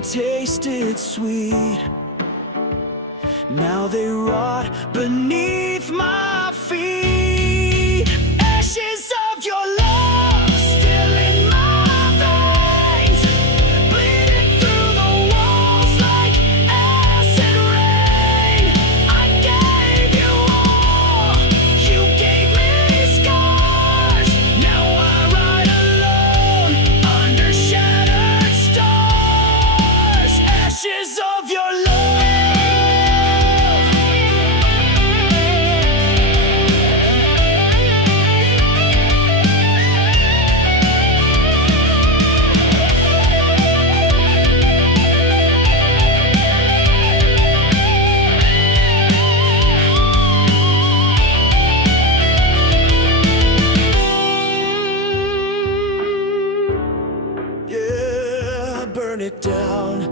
tasted sweet. Now they rot beneath my feet. Ashes of your love still in my veins, bleeding through the walls like acid rain. I gave you all, you gave me scars. Now I ride alone under shattered stars. Ashes of your love. Yeah, burn it down,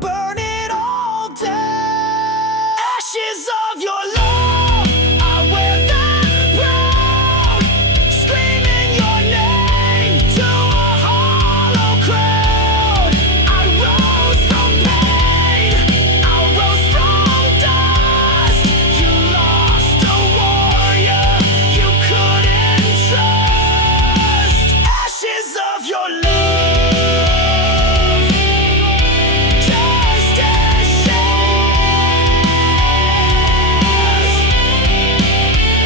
burn it all down. Ashes of your love, I wear them proud, screaming your name to a hollow crowd. I rose from pain, I rose from dust. You lost a warrior you couldn't trust. Ashes of your love. Just ashes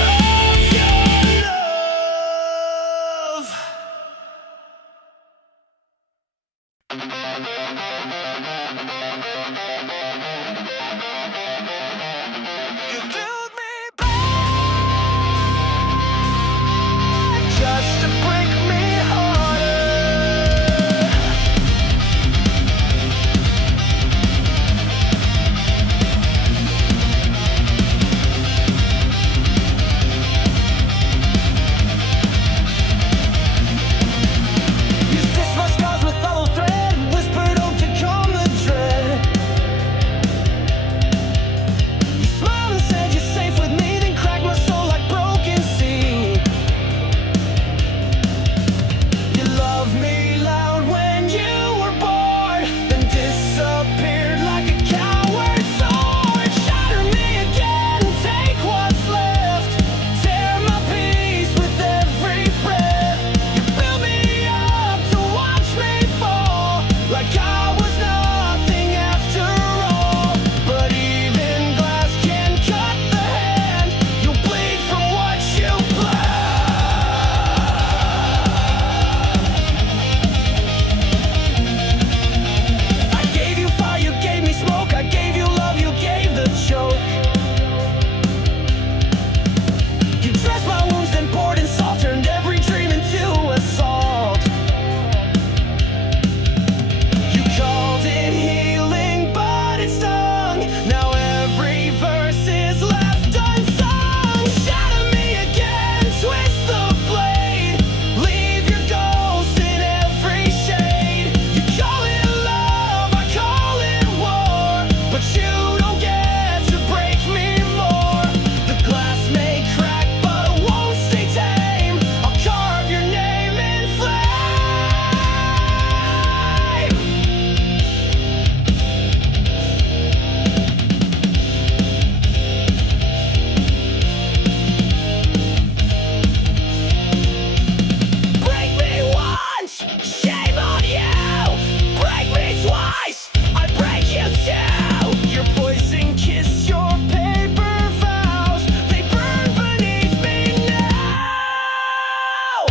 of your love. You build me back just to break me harder. You stitch my scars with hollow thread, whispered hope to calm the dread. You smiled and said you're safe with me, then cracked my soul like broken seed. You loved me loud when you were born, then disappeared like a coward sword. Shatter me again, take what's left, tear my peace with every breath. You built me up to watch me fall, like I was nothing after all. But even glass can cut the hand, you'll bleed from what you I gave you fire, you gave me smoke. I gave you love, you gave the choke. You dressed my wounds, then poured in salt, turned every dream into assault. You called it healing, but it stung. Now every verse is left unsung. Shatter me again, twist the blade, leave your ghost in every shade. You call it love, I call it war, but you don't get to break me more. The glass may crack, but it won't stay tame. I'll carve your name in flame. Break me once, shame on you. Break me twice, I break you too. Your poison kiss, your paper vows, they burn beneath me now.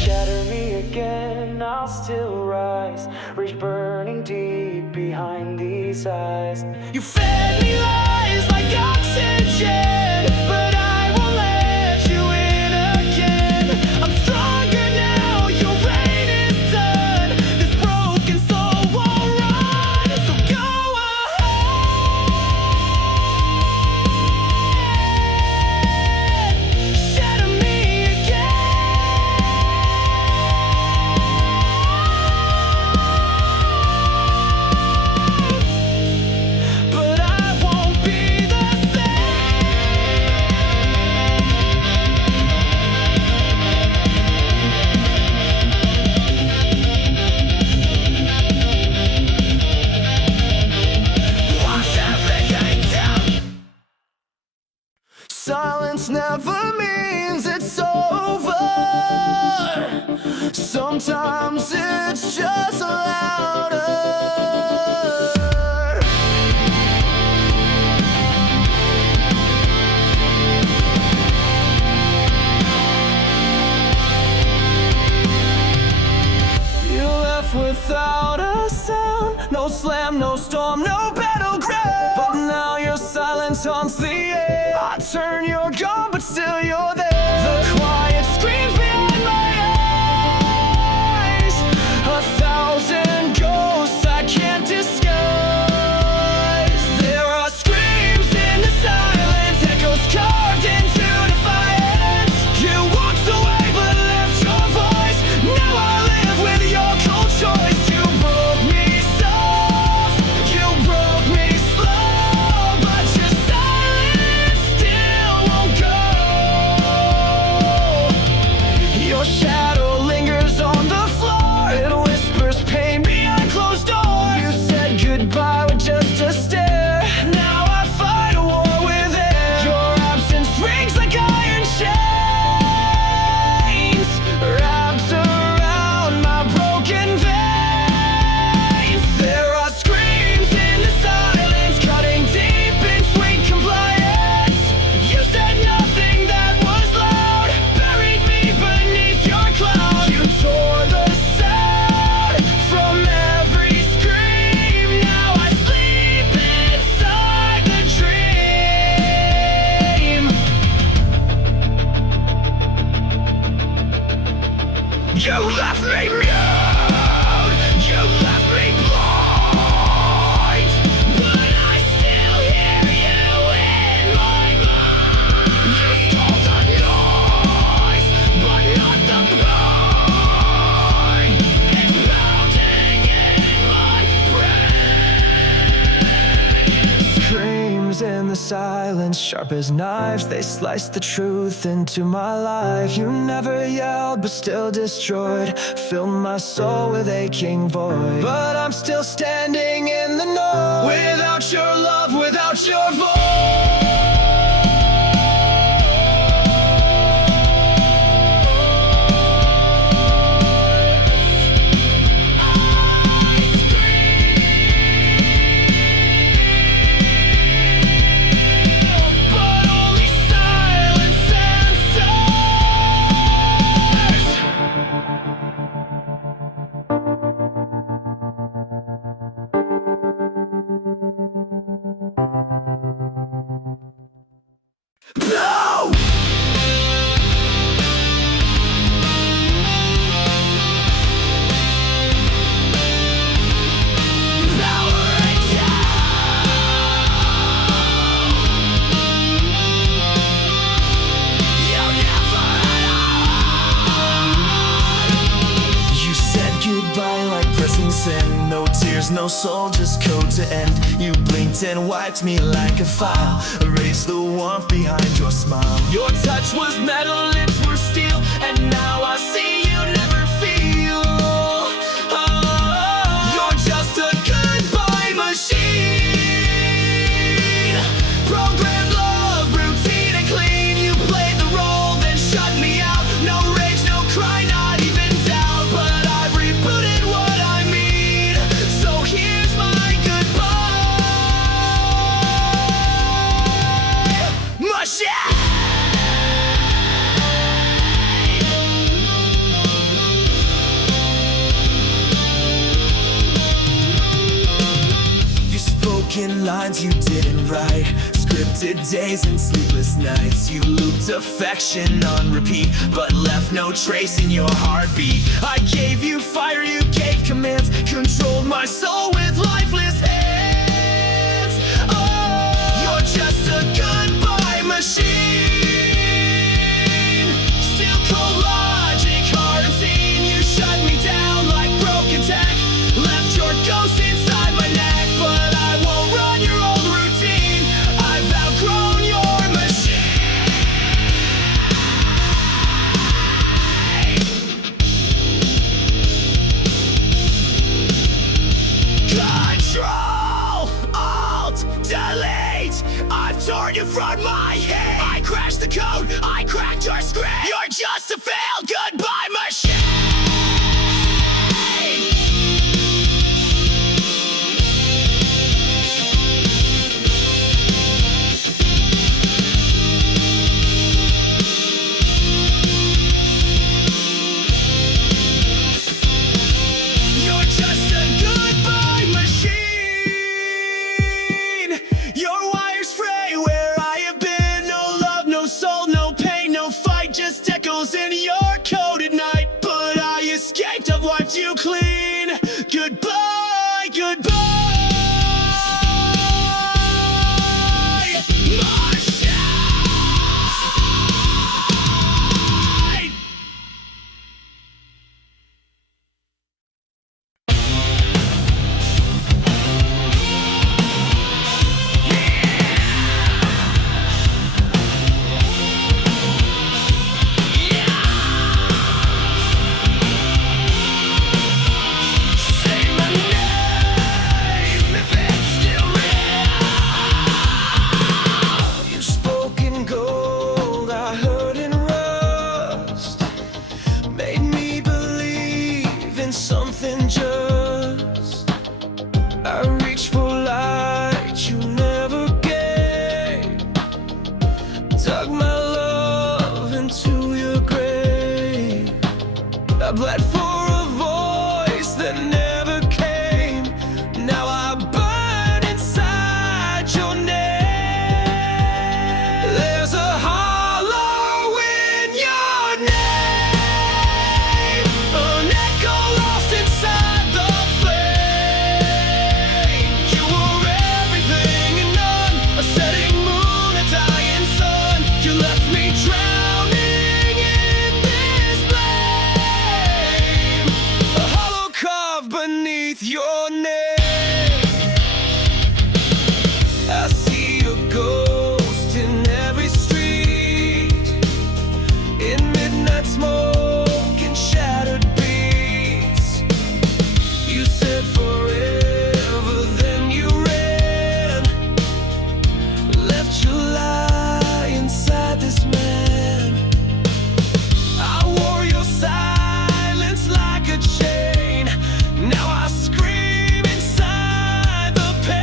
Shatter me again, I'll still rise, reach burning deep behind these eyes. You fed me lies like oxygen, but I won't let you in again. I'm stronger now, your reign is done. This broken soul won't run, so go ahead. Shatter me again. Sometimes it's just louder. You left without a sound, no slam, no storm, no battleground. But now your silence haunts the air. I turn, you're gone, but still you're there. The quiet screams behind my eyes, 1,000 ghosts I can't disguise. There are screams in the silence, echoes carved into defiance. You walked away but left your voice. Now I live with your cold choice. You broke me soft, you broke me slow, but your silence still won't go. Your shadow lingers on the floor, it whispers pain behind closed doors. You said goodbye with just a stare. Now I fight a war with air. Your absence rings like iron chains, wrapped around my broken veins. There are screams in the silence, cutting deep in sweet compliance. You said nothing that was loud, buried me beneath your cloud. You tore the sound from every scream. Now I sleep inside the dream. You left me mute, you left me blind, but I still hear you in my mind. You stole the noise, but not the pain. It's pounding in my brain. Screams in the silence, sharp as knives, they slice the truth into my life. You never yelled, but still destroyed, filled my soul with aching void. But I'm still standing in the noise, without your love, without your voice. But only silence answers. No! Powering down. You never had You said goodbye like pressing send. No tears, no soul, just code to end. You blinked and wiped me like a file, erased the warmth behind your smile. Your touch was metal, lips were steel, and now I see you never feel. Oh, you're just a goodbye machine. Programmed love, routine and clean. You played the role, then shut me out. No rage, no cry, not even doubt. But I've rebooted what I mean. So here's my goodbye machine. You spoke in lines you didn't write, scripted days and sleepless nights. You looped affection on repeat, but left no trace in your heartbeat. I gave you fire, you gave commands, controlled my soul with lifeless hands. Oh, you're just a goodbye machine. Still cold logic, hard unseen. You shut me down like broken tech, left your ghost inside my neck. But I won't run your old routine, I've outgrown your machine. Control. you clean. Goodbye, goodbye. Something just I reach for light you never gave, dug my love into your grave. I bled for a voice that never came. Now I burn inside your name. There's a hollow in your name, an echo lost inside the flame. You were everything and none, a setting moon, a dying sun. You left me drowning in this blame, a hollow carved beneath your name. I see a ghost in every street, in midnight smoke and shattered beats. You said forever, then you ran, left your lie inside this man. I wore your silence like a chain. Now I scream inside the pain.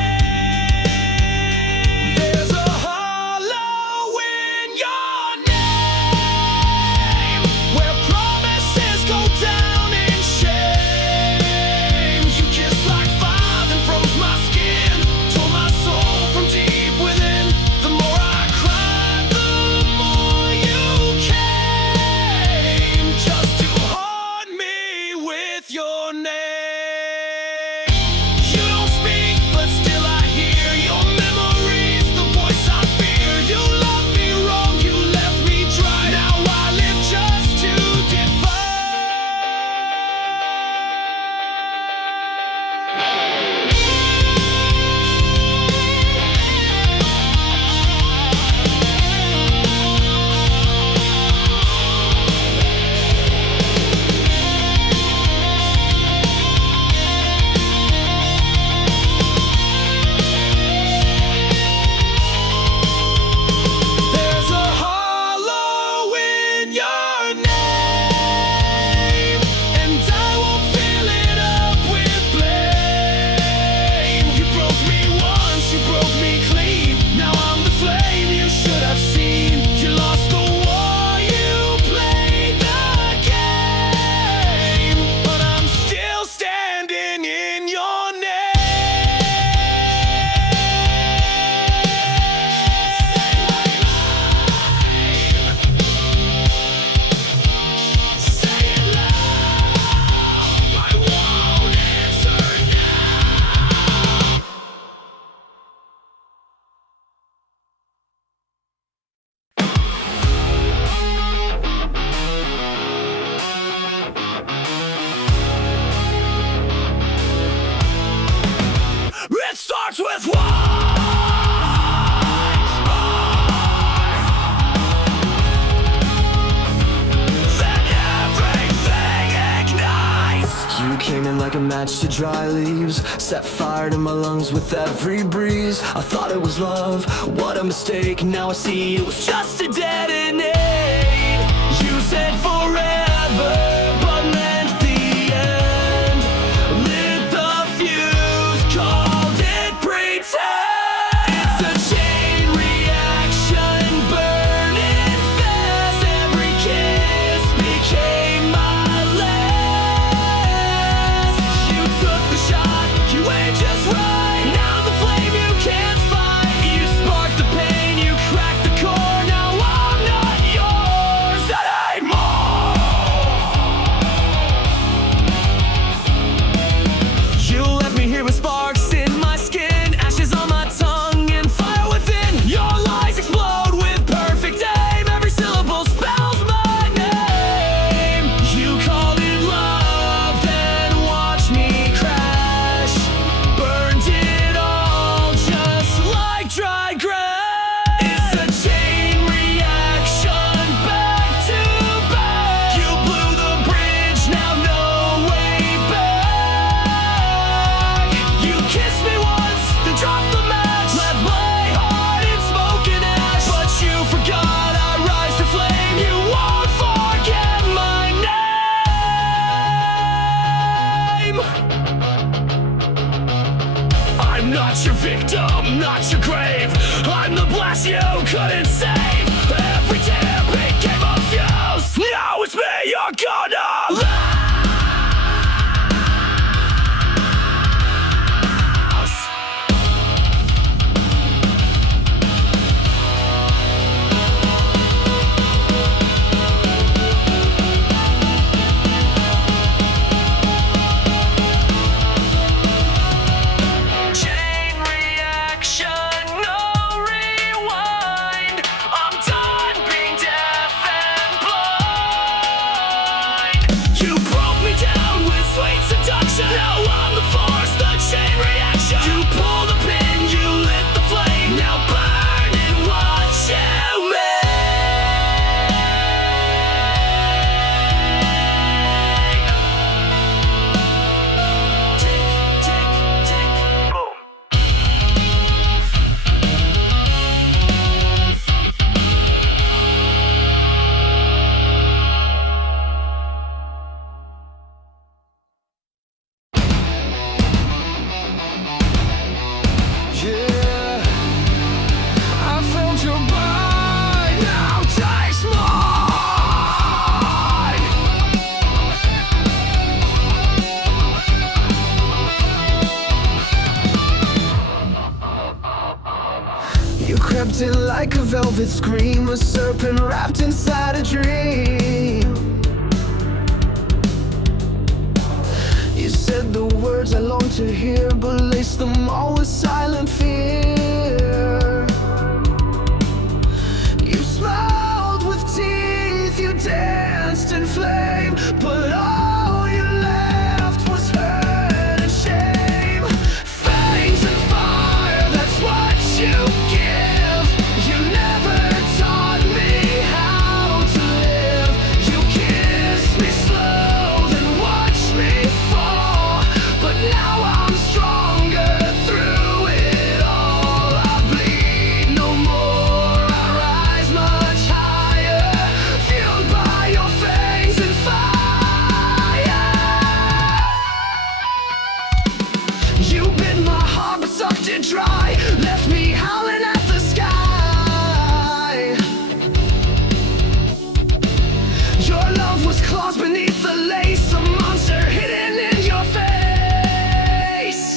There's a hollow in your name, where promises go down in shame. You kissed like fire and froze my skin, tore my soul from deep within. The more I cried, the more you came, just to haunt me with your name. You don't speak, but still I hear your memories, the voice I fear. You loved me wrong, you left me dry. Now I live just to defy. There's a hollow in your name, and I won't fill it up with blame. You broke me once, you broke me clean. Now I'm the flame you should have seen. You lost the war, you played the game, but I'm still standing in your name. Say it loud, I won't answer now. It starts with one spark, then everything ignites. You came in like a match to dry leaves, set fire to my lungs with every breeze. I thought it was love, what a mistake. Now I see it was just a detonate. You said forever, but meant the end. Lit the fuse, called it pretend. It's a chain reaction, burning fast. Every kiss became my last. You took the shot, you aimed just right. Now the flame you can't fight. You sparked the pain, you cracked the core. Now I'm not I'm not your grave, I'm the blast you couldn't save. Every day became a fuse. Now it's me you're gonna lose. Chain reaction, no rewind. I'm done being deaf and blind. You broke me down with sweet seduction. Now I'm the force, the chain reaction. You pull the pin, you lit the flame. Now burn and watch you tick, tick, tick, boom. Yeah, I found your mind, now taste mine. You crept in like a velvet scream, a serpent wrapped inside a dream. You said the words I long to hear, but laced them all with silent fear. You smiled with teeth, you danced in flame, but all you left was hurt and shame. Fangs and fire, that's what you give. You never taught me how to live. You kissed me slow, then watched me fall. But now I'm stronger through it all. I bleed no more, I rise much higher, fueled by your fangs and fire. You bit my heart but sucked it dry, left me howling at the sky. Your love was claws beneath the lace, a monster hidden in your face.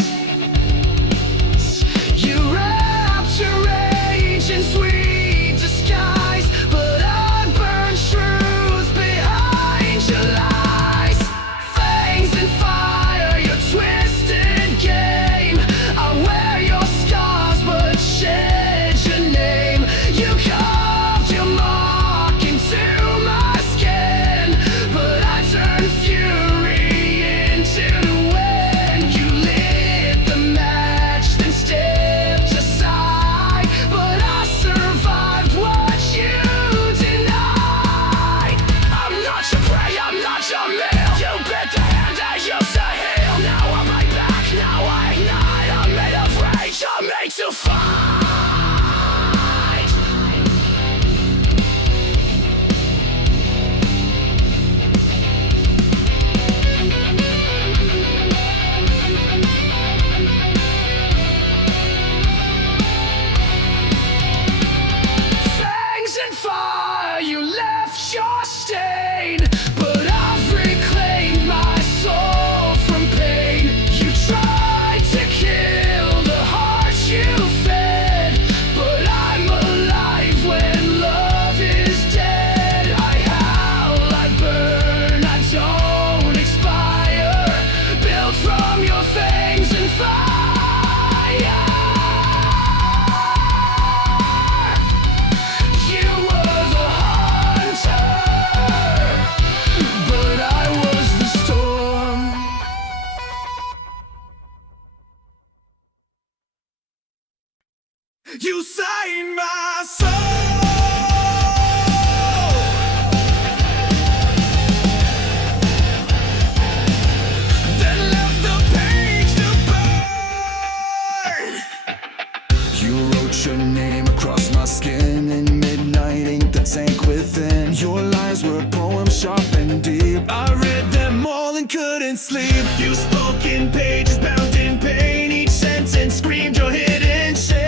You wrapped your rage in sweet disguise, but I burned truth behind your lies. Fangs and fire, your twisted game. I wear your scars but shed your name. You carved your mark into my skin, but I turned fury into the wind. You lit the match, then stepped aside, but I survived what you denied. I'm not your prey, I'm not your meal. You bit the hand that used to heal. Now I'm right back, now I ignite. I'm made of rage, I'm made to fight. Fangs and fire, you left your stain, but I've reclaimed my soul from pain. You tried to kill the heart you fed, but I'm alive when love is dead. I howl, I burn, I don't expire, built from your fangs and fire. You were the hunter, but I was the storm. You saved my soul, then left the page to burn. You wrote your name across my skin, and midnight inked the tank within. Your lines were poems sharp and deep. I read them all and couldn't sleep. You spoke in pages bound in pain. Each sentence screamed your hidden shame.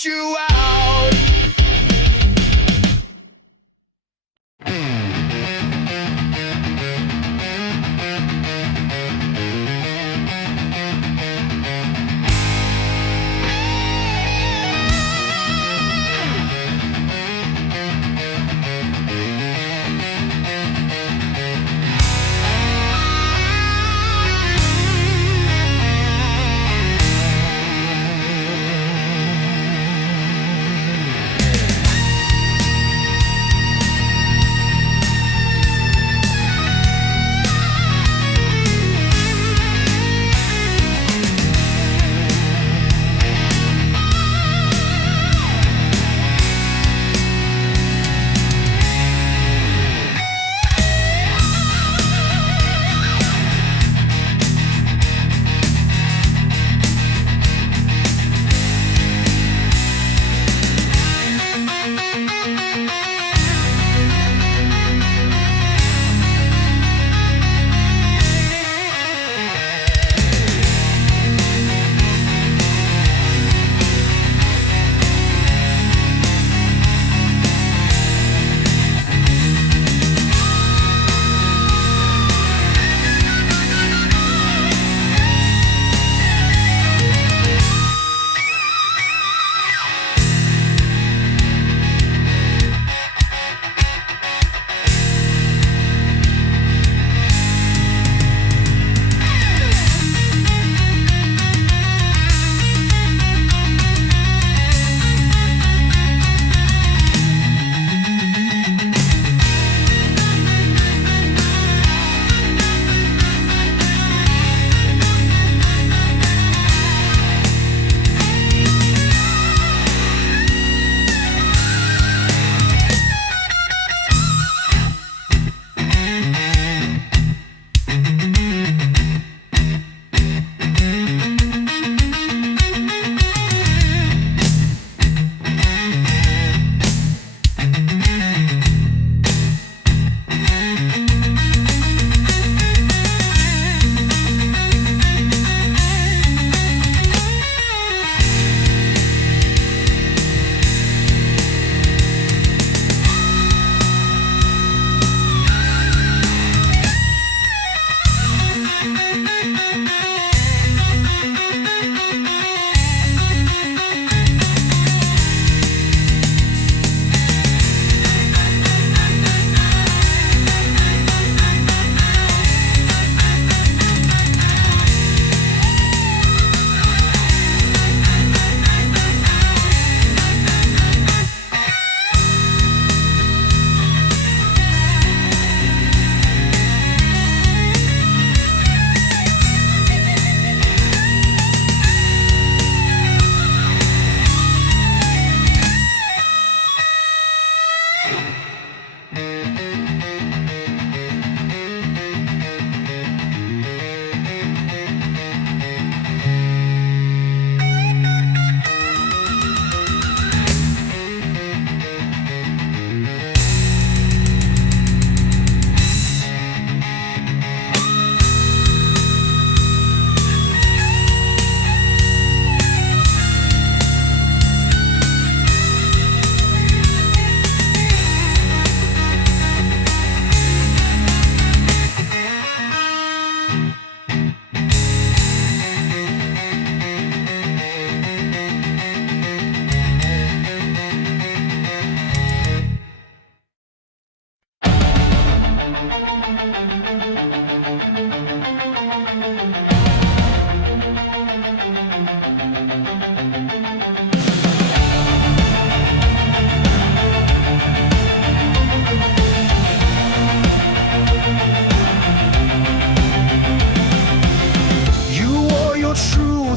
want you out.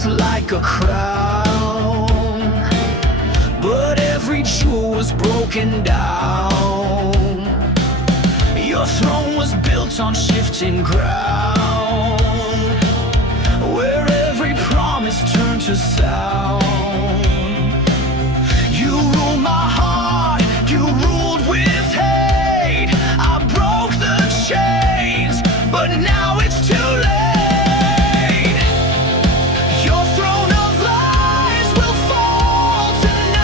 like a crown, but every jewel was broken down. Your throne was built on shifting ground, where every promise turned to sound. You ruled my heart, you ruled with hate. I broke the chains, but now it's too late. Your throne of lies will fall tonight.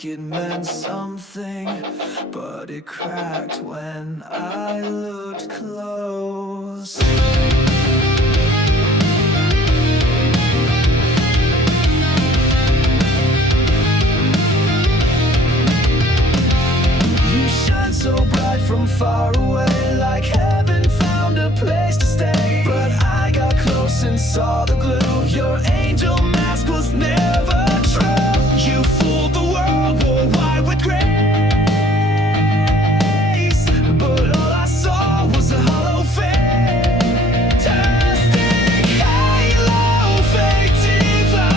like it meant something, but it cracked when I looked close. You shine so bright from far away, like heaven found a place to stay. But I got close and saw the glue. Your angel mask was never true. You fooled the world, wore white with grace, but all I saw was a hollow fantastic halo, fake divine.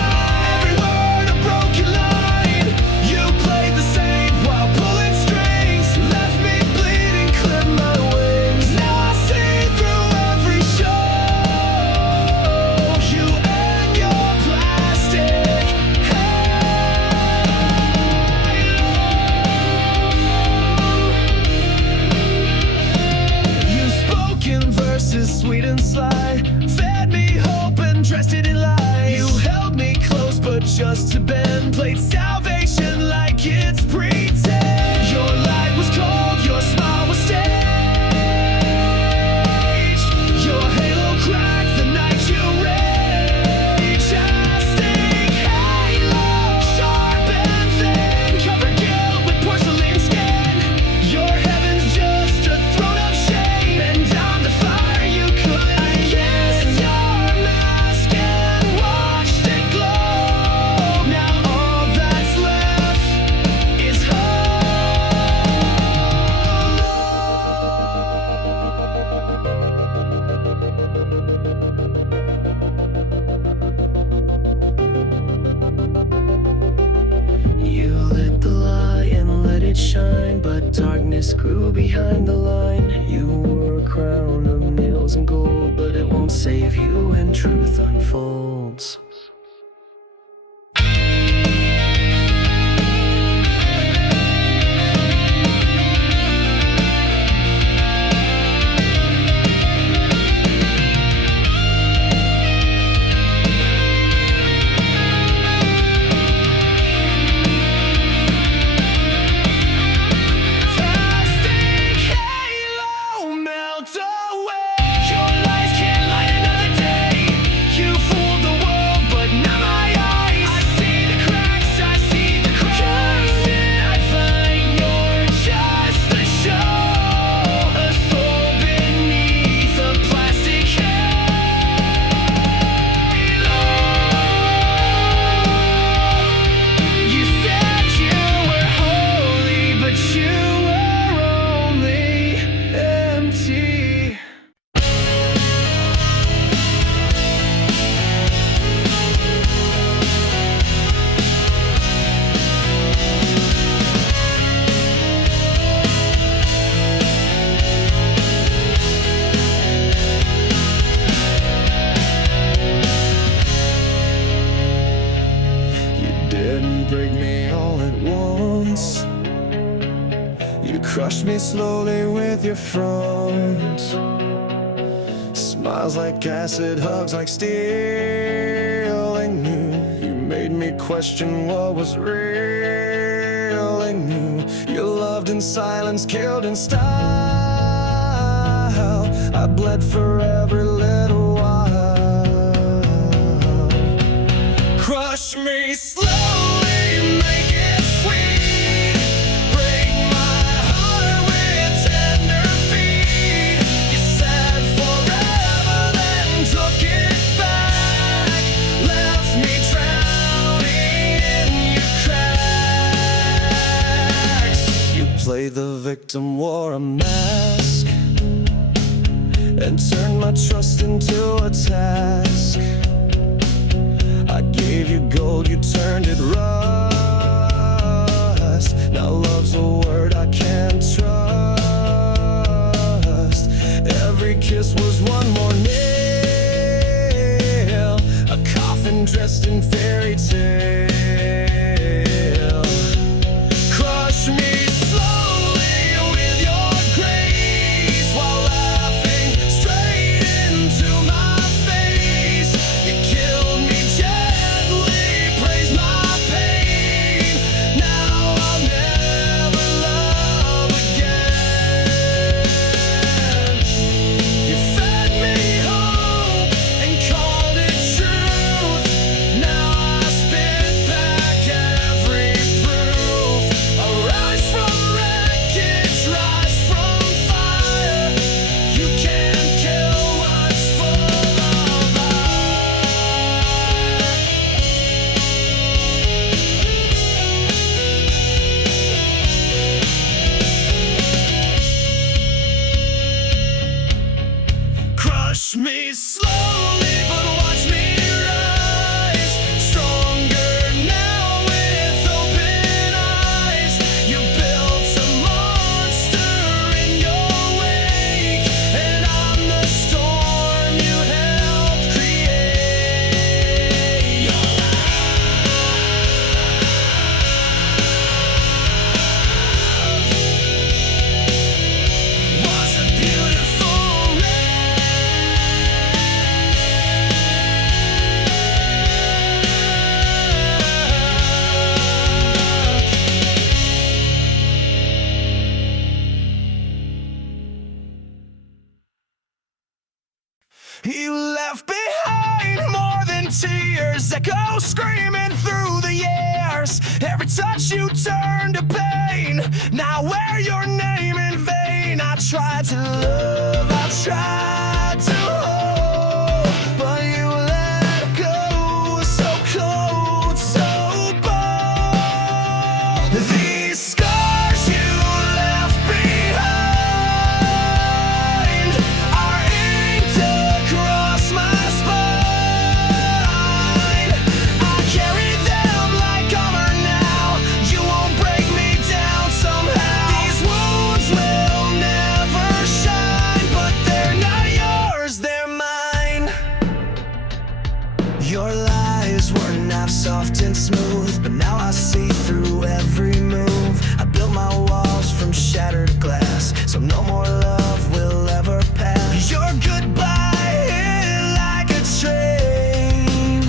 Every word a broken line. You played the same while pulling strings, left me bleeding, clipped my wings. Now I see through every show, you and your plastic halo. You spoke in verses sweet and sly, fed me hope and dressed it in lies. You held me close but just to bend, played salvation like it's pretend. Your light was cold, your smile was staged. Your halo cracked the night you raged. Fantastic halo, sharp and thin, covered guilt with porcelain skin. Your heaven's just a throne of shame, and down the fire you could. I kissed your mask and watched it glow. Now all that's left is You lit the lie and let it shine, but darkness grew behind the line. You wore a crown of nails and gold, but it won't save you when truth unfolds. Fantastic halo, melt away. Your lies can't light another day. You fooled the world, but now my eyes, I see the cracks, I see the cracks. Did I find you're just a show, a soul beneath a plastic halo? You said you were holy, but you were only empty. You didn't break me all at once. You crushed me slowly with your front. Smiles like acid, hugs like steel. I knew you made me question what was real. I knew you loved in silence, killed in style. I bled for every little while. Crush me slowly, make it sweet. Break my heart with tender feet. You said forever, then took it back. Left me drowning in your cracks. You played the victim, wore a mask, and turned my trust into a task. I gave you gold, you turned it rust. Now love's a word I can't trust. Every kiss was one more nail, a coffin dressed in fairy tale. Crush me slowly with your grace, while laughing straight into my face. You killed me gently, praise my pain. You left behind more than tears, echo screaming through the years. Every touch you turned to pain. Now wear your name in vain. I tried to love, I tried to hold, but you let go. So cold, so bold. These scars you left behind are inked across my spine. I carry them like armor now. You won't break me down somehow. These wounds will never shine, but they're not yours, they're mine. Your lies were not soft and smooth, but now I see through every move. I built my walls from shattered glass, so no more love will ever pass. Your goodbye hit like a train,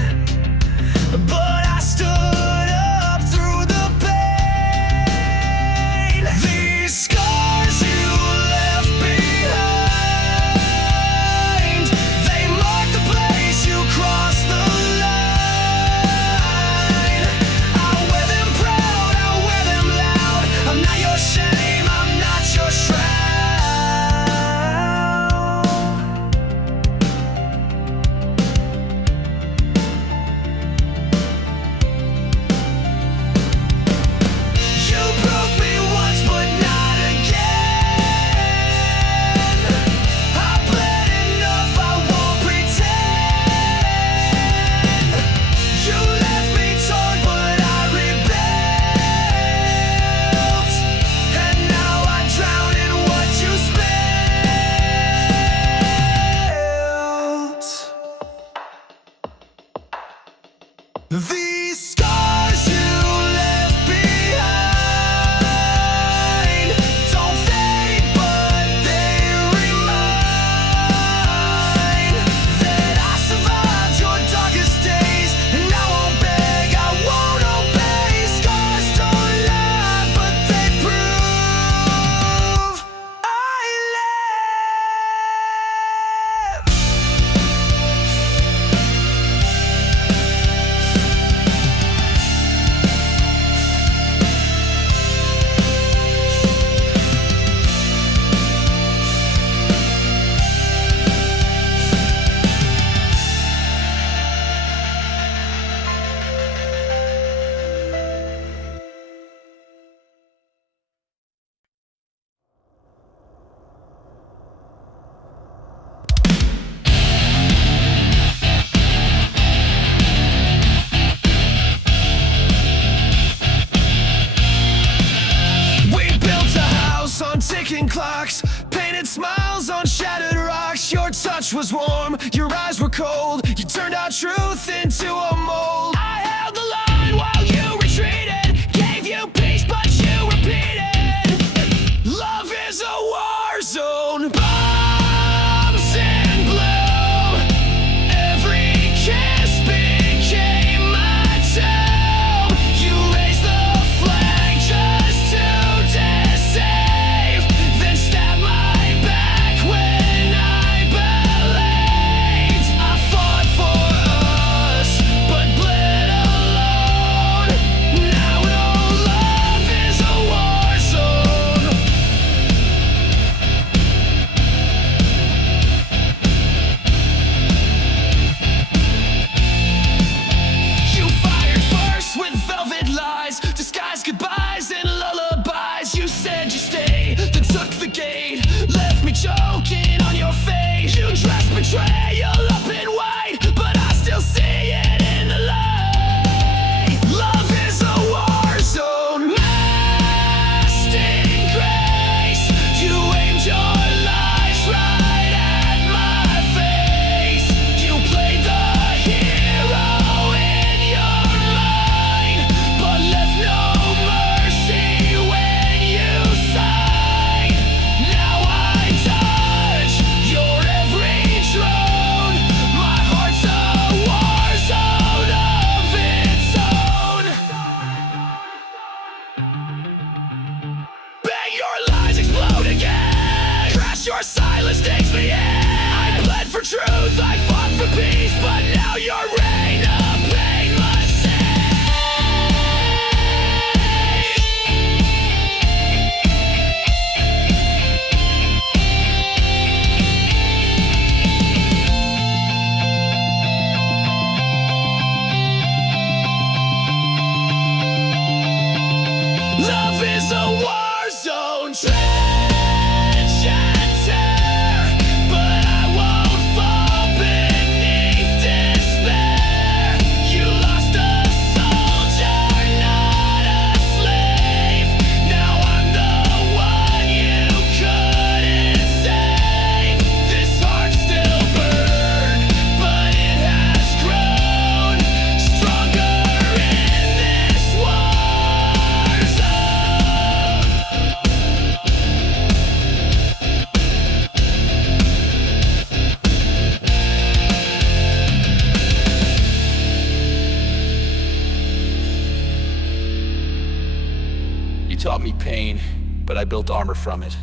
but I stood up through the pain. These scars you left behind, they mark the place you crossed the line. I'll wear them proud, I'll wear them loud. I'm not your shame, I'm not your shroud. You broke me once, but not again. I bled enough, I won't pretend. You left me torn, but I rebuilt, and now I drown in what you spilled. These scars you left behind don't fade, but they remind that I survived your darkest days, and I won't beg, I won't obey. Scars don't lie, but they prove I live. We built a house on ticking clocks, painted smiles on shattered rocks. Your touch was warm, your eyes were cold. You turned our truth into a mold. I held the line while you retreated, gave you peace, but you repeated. Love is a war zone, bombs in blue. Every kiss became my tomb. You raised the flag just to deceive, then stabbed my back when I believed. I fought for us, but bled alone. Now no love is a war zone. You fired first with velvet lies, disguised goodbyes and lullabies. You said you stay, then took the gate, left me choking on your face. You dressed betrayal up in white, but I still see it in the light. Love is a war zone, masked in grace. You aimed your lies right at my face. You played the hero in your mind, but left no mercy when you sighed. Now I touch your every drone. My heart's a war zone of its own. Bang, your lies explode again. Crash, your silence takes me in. I bled for truth, I fought for peace, but now your reign of painless love is a war zone, trench and tear, but I won't fall beneath despair. You lost a soldier, not a slave. Now I'm the one you couldn't save. This heart still burns, but it has grown stronger in this war zone. You taught me pain, but I built armor from it.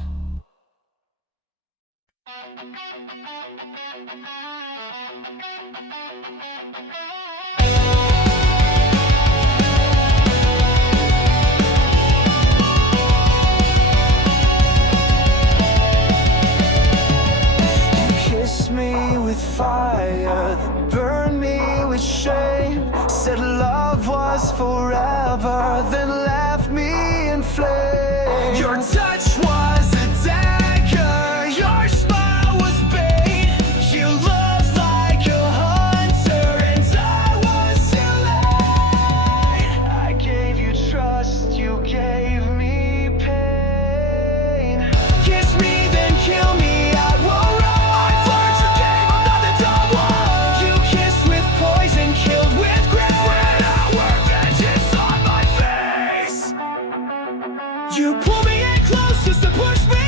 Kiss me with fire, burn me with shame. Said love was forever, then left me in flames. Your touch was a dagger, your smile was bait. You looked like a hunter, and I was too late. I gave you trust, you gave me pain. Kiss me, then kill me. I won't run. I've learned your game, I'm not the dumb one. You kissed with poison, killed with grace. When our vengeance on my face. You pull me in close just to push me